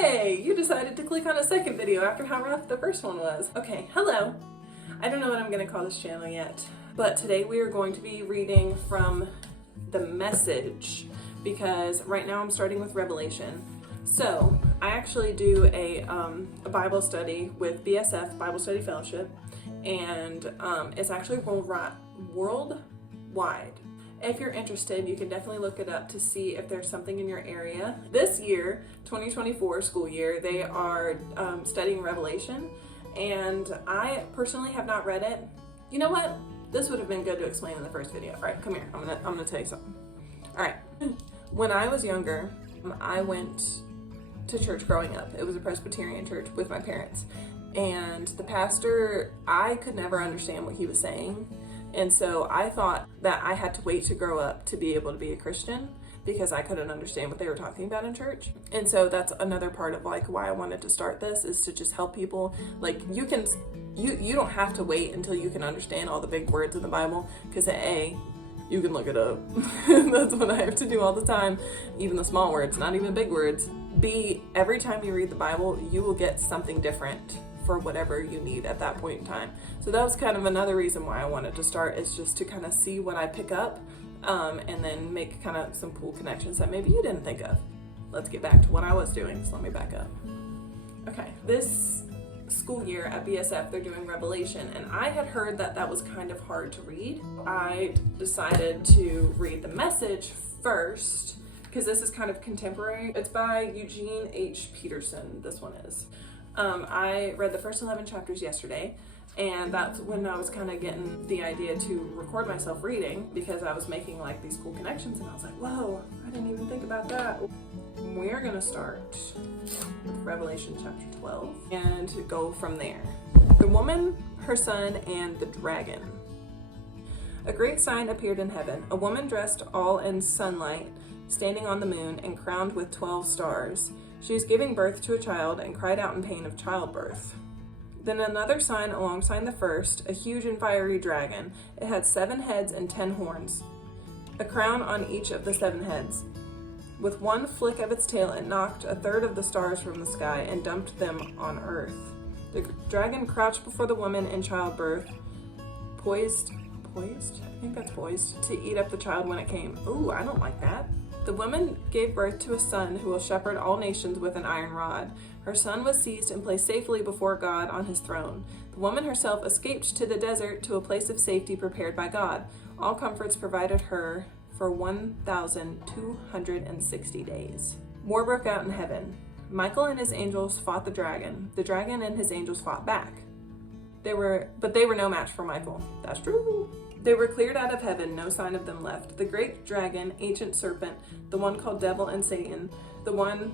Hey, you decided to click on a second video after how rough the first one was. Okay, hello. I don't know what I'm gonna call this channel yet, but today we are going to be reading from the Message because right now I'm starting with Revelation. So I actually do a Bible study with BSF, Bible Study Fellowship, and it's actually worldwide. If you're interested, you can definitely look it up to see if there's something in your area. This year, 2024 school year, they are studying Revelation, and I personally have not read it. You know what? This would have been good to explain in the first video. All right, come here. I'm gonna tell you something. All right. When I was younger, I went to church growing up. It was a Presbyterian church with my parents, and the pastor, I could never understand what he was saying. And so I thought that I had to wait to grow up to be able to be a Christian because I couldn't understand what they were talking about in church. And so that's another part of like why I wanted to start this, is to just help people. Like you don't have to wait until you can understand all the big words in the Bible, because A, you can look it up. That's what I have to do all the time. Even the small words, not even big words. B, every time you read the Bible, you will get something different for whatever you need at that point in time. So that was kind of another reason why I wanted to start, is just to kind of see what I pick up and then make kind of some cool connections that maybe you didn't think of. Let's get back to what I was doing, so let me back up. Okay, this school year at BSF, they're doing Revelation, and I had heard that that was kind of hard to read. I decided to read the Message first, because this is kind of contemporary. It's by Eugene H. Peterson, this one is. I read the first 11 chapters yesterday, and that's when I was kind of getting the idea to record myself reading, because I was making like these cool connections, and I was like, whoa, I didn't even think about that. We're gonna start with Revelation chapter 12 and go from there. The woman, her son, and the dragon. A great sign appeared in heaven, a woman dressed all in sunlight, standing on the moon and crowned with 12 stars. She was giving birth to a child and cried out in pain of childbirth. Then another sign alongside the first, a huge and fiery dragon. It had 7 heads and 10 horns, a crown on each of the 7 heads. With one flick of its tail, it knocked a third of the stars from the sky and dumped them on earth. The dragon crouched before the woman in childbirth, poised, I think that's poised, to eat up the child when it came. Ooh, I don't like that. The woman gave birth to a son who will shepherd all nations with an iron rod. Her son was seized and placed safely before God on his throne. The woman herself escaped to the desert, to a place of safety prepared by God. All comforts provided her for 1,260 days. War broke out in heaven. Michael and his angels fought the dragon. The dragon and his angels fought back. They were no match for Michael. That's true. They were cleared out of heaven, no sign of them left. The great dragon, ancient serpent, the one called Devil and Satan, the one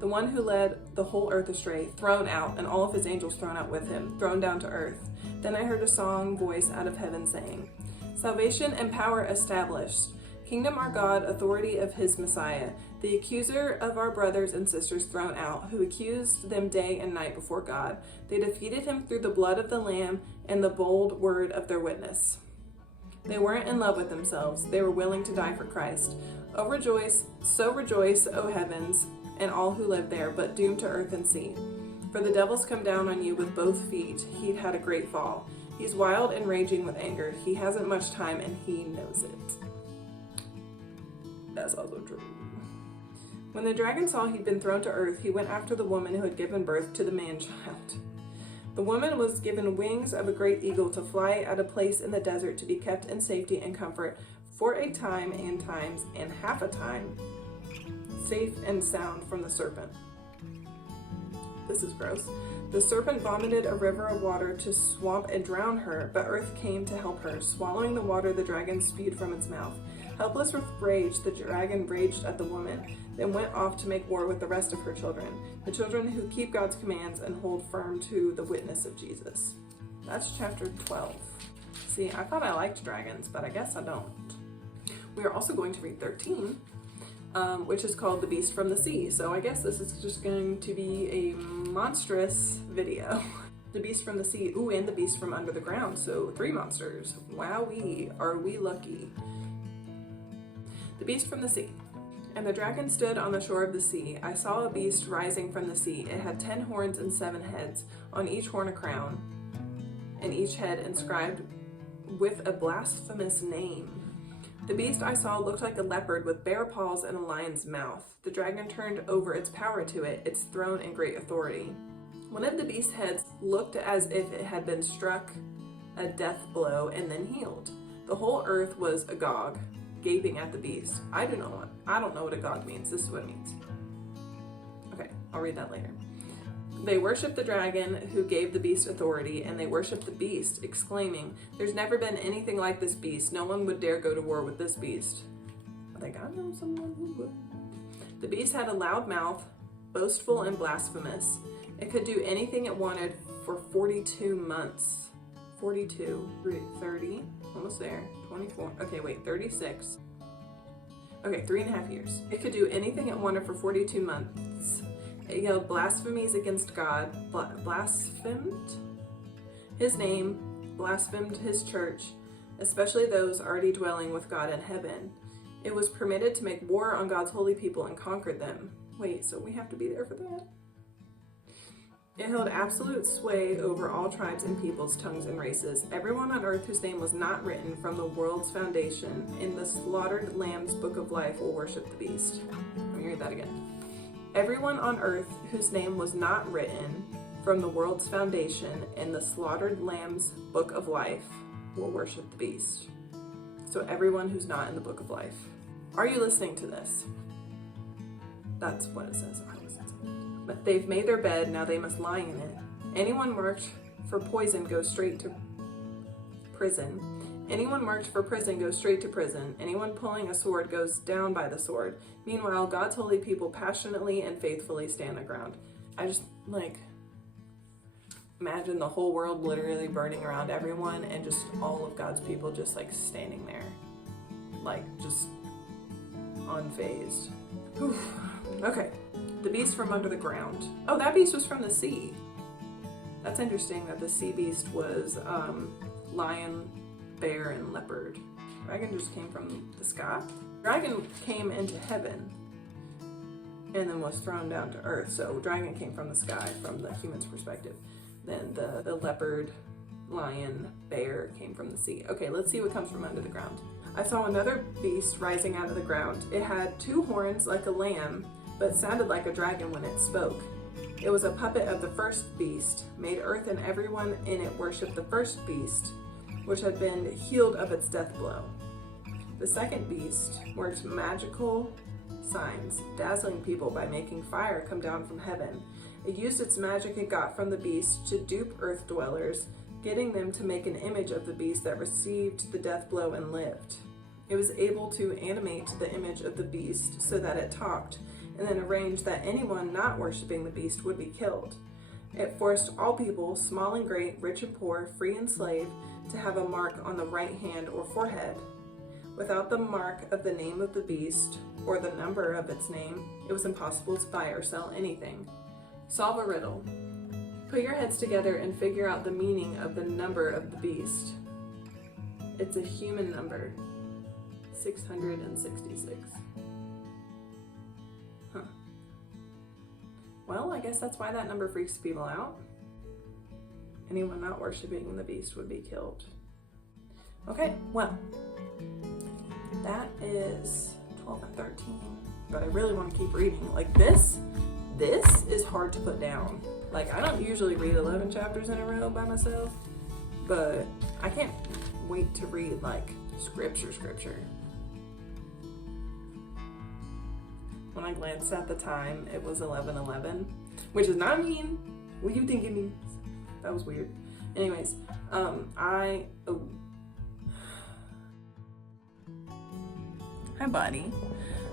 who led the whole earth astray, thrown out, and all of his angels thrown out with him, thrown down to earth. Then I heard a song voice out of heaven saying, salvation and power established, kingdom our God, authority of his Messiah, the accuser of our brothers and sisters thrown out, who accused them day and night before God. They defeated him through the blood of the Lamb and the bold word of their witness. They weren't in love with themselves. They were willing to die for Christ. Oh, rejoice, O heavens, and all who live there, but doomed to earth and sea. For the devil's come down on you with both feet. He'd had a great fall. He's wild and raging with anger. He hasn't much time, and he knows it. That's also true. When the dragon saw he'd been thrown to earth, he went after the woman who had given birth to the man-child. The woman was given wings of a great eagle to fly at a place in the desert, to be kept in safety and comfort for a time and times and half a time, safe and sound from the serpent. This is gross. The serpent vomited a river of water to swamp and drown her, but earth came to help her. Swallowing the water, the dragon spewed from its mouth. Helpless with rage, the dragon raged at the woman, then went off to make war with the rest of her children, the children who keep God's commands and hold firm to the witness of Jesus. That's chapter 12. See, I thought I liked dragons, but I guess I don't. We are also going to read 13, which is called The Beast from the Sea. So I guess this is just going to be a monstrous video. The Beast from the Sea, ooh, and the Beast from under the ground. So 3 monsters. Wowee, are we lucky. The Beast from the Sea. And the dragon stood on the shore of the sea. I saw a beast rising from the sea. It had 10 horns and 7 heads, on each horn a crown, and each head inscribed with a blasphemous name. The beast I saw looked like a leopard with bare paws and a lion's mouth. The dragon turned over its power to it, its throne and great authority. One of the beast's heads looked as if it had been struck a death blow and then healed. The whole earth was agog, gaping at the beast. I don't know what agog means. This is what it means. Okay, I'll read that later. They worshiped the dragon who gave the beast authority, and they worshiped the beast, exclaiming, "There's never been anything like this beast. No one would dare go to war with this beast." I think I know someone who would. The beast had a loud mouth, boastful and blasphemous. It could do anything it wanted for 42 months. 42, 30, almost there, 24, okay, wait, 36. Okay, 3.5 years. It could do anything it wanted for 42 months. It yelled blasphemies against God, blasphemed his name, blasphemed his church, especially those already dwelling with God in heaven. It was permitted to make war on God's holy people and conquer them. Wait, so we have to be there for that? It held absolute sway over all tribes and peoples, tongues, and races. Everyone on earth whose name was not written from the world's foundation in the slaughtered Lamb's book of life will worship the beast. Let me read that again. Everyone on earth whose name was not written from the world's foundation in the slaughtered Lamb's book of life will worship the beast. So everyone who's not in the book of life. Are you listening to this? That's what it says. But they've made their bed, now they must lie in it. Anyone marked for poison goes straight to prison. Anyone marked for prison goes straight to prison. Anyone pulling a sword goes down by the sword. Meanwhile, God's holy people passionately and faithfully stand their ground. I just, imagine the whole world literally burning around everyone and just all of God's people just, standing there. Just unfazed. Whew. Okay. The beast from under the ground. Oh, that beast was from the sea. That's interesting that the sea beast was lion, bear, and leopard. Dragon just came from the sky. Dragon came into heaven and then was thrown down to earth. So dragon came from the sky from the human's perspective. Then the leopard, lion, bear came from the sea. Okay, let's see what comes from under the ground. I saw another beast rising out of the ground. It had 2 horns like a lamb, but sounded like a dragon when it spoke. It was a puppet of the first beast, made earth and everyone in it worship the first beast, which had been healed of its death blow. The second beast worked magical signs, dazzling people by making fire come down from heaven. It used its magic it got from the beast to dupe earth dwellers, getting them to make an image of the beast that received the death blow and lived. It was able to animate the image of the beast so that it talked, and then arranged that anyone not worshiping the beast would be killed. It forced all people, small and great, rich and poor, free and slave, to have a mark on the right hand or forehead. Without the mark of the name of the beast, or the number of its name, it was impossible to buy or sell anything. Solve a riddle. Put your heads together and figure out the meaning of the number of the beast. It's a human number. 666. Huh. Well, I guess that's why that number freaks people out. Anyone not worshiping the beast would be killed. Okay, well, that is 12 and 13. But I really want to keep reading. This is hard to put down. I don't usually read 11 chapters in a row by myself, but I can't wait to read, scripture. When I glanced at the time, it was 11:11, which is not mean. What do you think it means? That was weird. Anyways, Hi, buddy.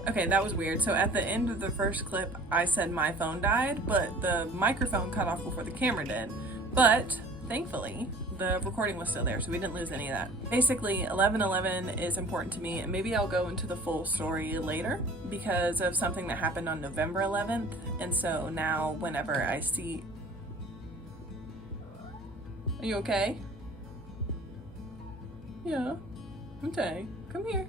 Okay, that was weird. So at the end of the first clip, I said my phone died, but the microphone cut off before the camera did. But thankfully, the recording was still there, so we didn't lose any of that. Basically, 11:11 is important to me, and maybe I'll go into the full story later because of something that happened on November 11th. And so now, whenever I see... Are you okay? Yeah. Okay. Come here.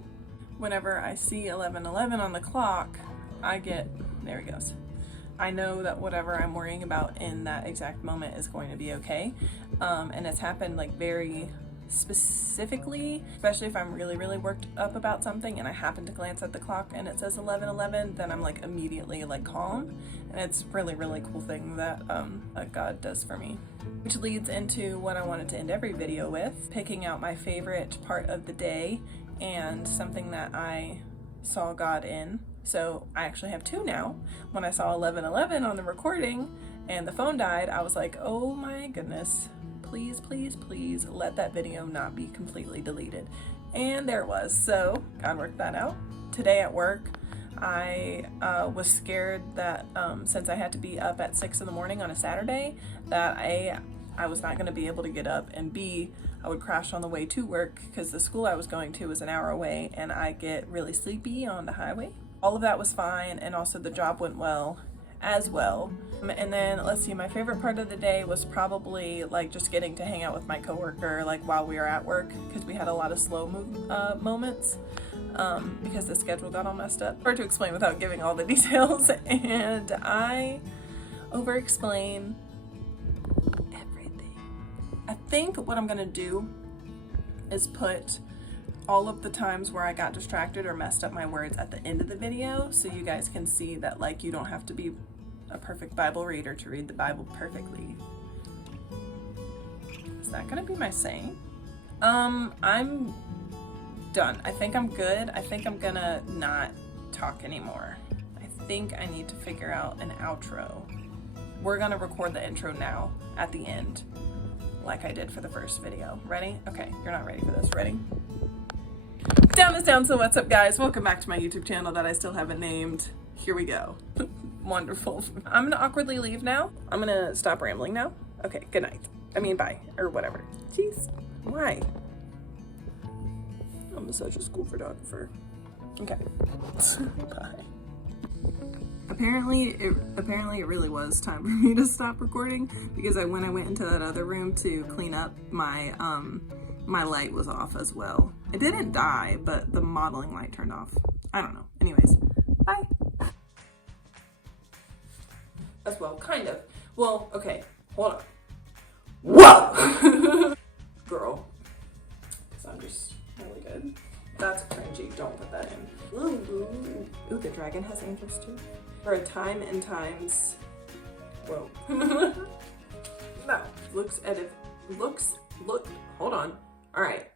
whenever I see 11:11 on the clock, there he goes. I know that whatever I'm worrying about in that exact moment is going to be okay. And it's happened like very specifically, especially if I'm really, really worked up about something and I happen to glance at the clock and it says 11:11, then I'm like immediately like calm. And it's really, really cool thing that God does for me. Which leads into what I wanted to end every video with, picking out my favorite part of the day and something that I saw God in. So I actually have two now. When I saw 11:11 on the recording and the phone died, I was like, oh my goodness, please, please, please let that video not be completely deleted. And there it was. So God worked that out. Today at work, I was scared that since I had to be up at 6 in the morning on a Saturday, that I was not going to be able to get up, and B, I would crash on the way to work because the school I was going to was an hour away and I get really sleepy on the highway. All of that was fine, and also the job went well as well. And then let's see, my favorite part of the day was probably like just getting to hang out with my coworker like while we were at work, because we had a lot of slow moments because the schedule got all messed up. Hard to explain without giving all the details, and I over-explain everything. I think what I'm gonna do is put all of the times where I got distracted or messed up my words at the end of the video, so you guys can see that like you don't have to be a perfect Bible reader to read the Bible perfectly. Is that gonna be my saying? I'm done. I think I'm good. I think I'm gonna not talk anymore. I think I need to figure out an outro. We're gonna record the intro now at the end, like I did for the first video. Ready? Okay, you're not ready for this. Ready? Down is down, so what's up guys? Welcome back to my YouTube channel that I still haven't named. Here we go. Wonderful. I'm gonna awkwardly leave now. I'm gonna stop rambling now. Okay, good night. I mean, bye, or whatever. Jeez, why? I'm such a school photographer. Okay, bye. Apparently it really was time for me to stop recording, because when I went into that other room to clean up, my light was off as well. It didn't die, but the modeling light turned off. I don't know. Anyways, bye. As well, kind of. Well, okay, hold on. Whoa! Girl. Because I'm just really good. That's cringy. Don't put that in. Ooh, the dragon has antlers too. For a time and times. Whoa. No. Look, hold on. All right.